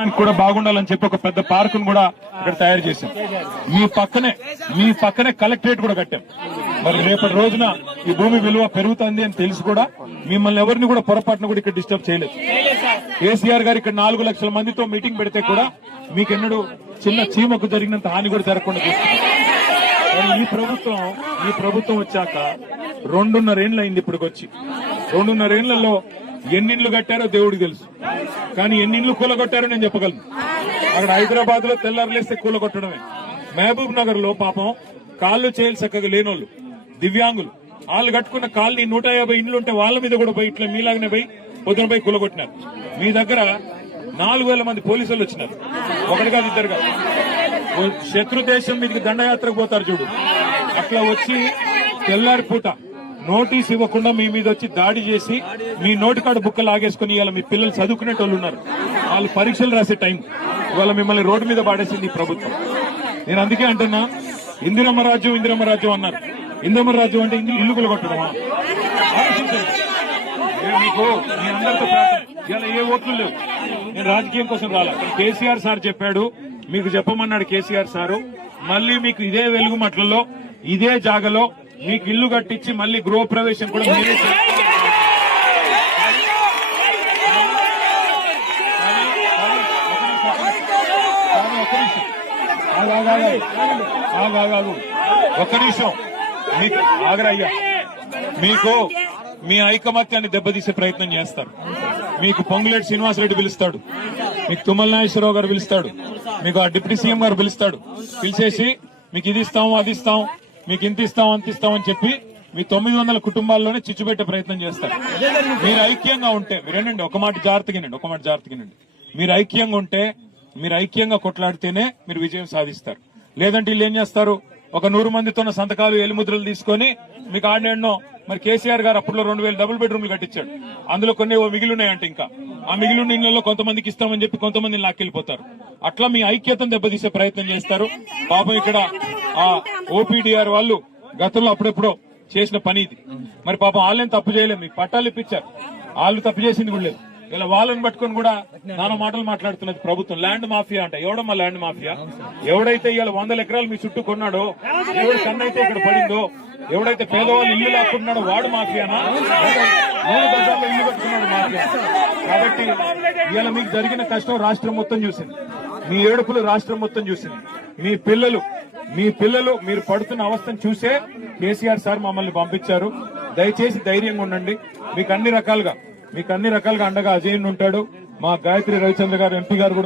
కూడా బాగుండాలని చెప్పి ఒక పెద్ద పార్కును కూడా ఇక్కడ తయారు చేశాం. మీ పక్కనే కలెక్టరేట్ కూడా కట్టాం. మరి రేపటి రోజున ఈ భూమి విలువ పెరుగుతుంది అని తెలిసి కూడా మిమ్మల్ని ఎవరిని కూడా పొరపాటును కూడా ఇక్కడ డిస్టర్బ్ చేయలేదు. కేసీఆర్ గారు ఇక్కడ 4 లక్షల మందితో మీటింగ్ పెడితే కూడా మీకెన్నడూ చిన్న చీమకు జరిగినంత హాని కూడా జరగకుండా చూస్తున్నారు. ఈ ప్రభుత్వం వచ్చాక 2.5 ఏళ్ళు అయింది ఇప్పటికొచ్చి. 2.5 ఏళ్లలో ఎన్నిండ్లు కట్టారో దేవుడికి తెలుసు, కానీ ఎన్నిండ్లు కూలగొట్టారో నేను చెప్పగలను. అక్కడ హైదరాబాద్ లో తెల్లారులేస్తే కూలగొట్టడమే. మహబూబ్ నగర్ లో పాపం కాళ్ళు చేయాలి చక్కగా లేనోళ్ళు, దివ్యాంగులు, వాళ్ళు కట్టుకున్న కాలనీ 150 ఇండ్లు ఉంటే వాళ్ళ మీద కూడా పోయి ఇట్లా మీలాగనే పోయి పొద్దున పోయి కూలగొట్టినారు. మీ దగ్గర 4,000 మంది పోలీసులు వచ్చినారు, ఒకటి కాదు ఇద్దరు కాదు. శత్రు దేశం మీదకి దండయాత్రకు పోతారు చూడు, అట్లా వచ్చి తెల్లారి పూట నోటీస్ ఇవ్వకుండా మీ మీద వచ్చి దాడి చేసి మీ నోటికాడ బుక్క లాగేసుకుని ఇవాళ మీ పిల్లలు చదువుకునేటోళ్ళు ఉన్నారు, వాళ్ళు పరీక్షలు రాసే టైం ఇవాళ మిమ్మల్ని రోడ్డు మీద పాడేసింది ఈ ప్రభుత్వం. నేను అందుకే అంటున్నా, ఇందిరమ్మ రాజ్యం అన్నారు. ఇందిరమ్మ రాజ్యం అంటే ఇల్లు కొట్టడమా? మీకు మీ అందరితో ఇలా ఏ ఓట్లు లేవు. నేను రాజకీయం కోసం రాలా. కేసీఆర్ సార్ చెప్పాడు, మీకు చెప్పమన్నాడు కేసీఆర్ సారు. మళ్ళీ మీకు ఇదే వెలుగు మట్లలో ఇదే జాగలో మీకు ఇల్లు కట్టించి మళ్ళీ గృహప్రవేశం కూడా మీరే ఒక్క నిమిషం మీకు ఆగ్రహ్యా. మీకు మీ ఐకమత్యాన్ని దెబ్బతీసే ప్రయత్నం చేస్తారు. మీకు పొంగులేటి శ్రీనివాసరెడ్డి పిలుస్తాడు, మీకు తుమ్మల నాగేశ్వరరావు గారు పిలుస్తాడు, మీకు ఆ డిప్యూటీ సీఎం గారు పిలుస్తాడు. పిలిచేసి మీకు ఇది ఇస్తాం అది ఇస్తాం, మీకు ఇంత ఇస్తాం అంత ఇస్తాం అని చెప్పి మీ 900 కుటుంబాల్లోనే చిచ్చుపెట్టే ప్రయత్నం చేస్తారు. మీరు ఐక్యంగా ఉంటే వినండి, ఒక మాట జాగ్రత్తగానండి. మీరు ఐక్యంగా ఉంటే, మీరు ఐక్యంగా కొట్లాడితేనే మీరు విజయం సాధిస్తారు. లేదంటే వీళ్ళు ఏం చేస్తారు, ఒక 100 మందితో సంతకాలు ఎలిముద్రలు తీసుకొని మీకు ఆడేన్నో. మరి కేసీఆర్ గారు అప్పట్లో 2,000 డబుల్ బెడ్రూమ్లు కట్టించాడు. అందులో కొన్ని మిగిలిన్నాయంటే ఇంకా ఆ మిగిలిన ఇళ్లలో కొంతమందికి ఇస్తామని చెప్పి కొంతమందిని లాక్కెళ్లిపోతారు. అట్లా మీ ఐక్యతను దెబ్బతీసే ప్రయత్నం చేస్తారు. పాపం ఇక్కడ ఆ ఓపీడీఆర్ వాళ్ళు గతంలో అప్పుడెప్పుడో చేసిన పని ఇది. మరి పాపం వాళ్ళేం తప్పు చేయలేదు, మీకు పట్టాలు ఇప్పించారు, వాళ్ళు తప్పు చేసింది కూడా లేదు. ఇలా వాళ్ళని పట్టుకుని కూడా నానా మాటలు మాట్లాడుతున్నది ప్రభుత్వం. ల్యాండ్ మాఫియా అంట. ఎవడమ్మా ల్యాండ్ మాఫియా? ఎవడైతే ఇవాళ 100 ఎకరాలు మీ చుట్టూ కొన్నాడో, ఎవడు కన్నైతే ఇక్కడ పడిందో, ఎవడైతే పేదవాళ్ళు ఇల్లు లాక్కున్నాడో వాడు మాఫియానా? 3 గజాల్లో ఇల్లు కట్టుకున్నాడు మాఫియా. కాబట్టి ఇవాళ మీకు జరిగిన కష్టం రాష్ట్రం మొత్తం చూసింది, మీ ఏడుపులు రాష్ట్రం మొత్తం చూసింది. మీ పిల్లలు మీరు పడుతున్న అవస్థను చూసే కేసీఆర్ సార్ మమ్మల్ని పంపించారు. దయచేసి ధైర్యంగా ఉండండి. మీకు అన్ని రకాలుగా అండగా అజయ్ ఉంటాడు. మా గాయత్రి రవిచంద్ర గారు ఎంపీ గారు కూడా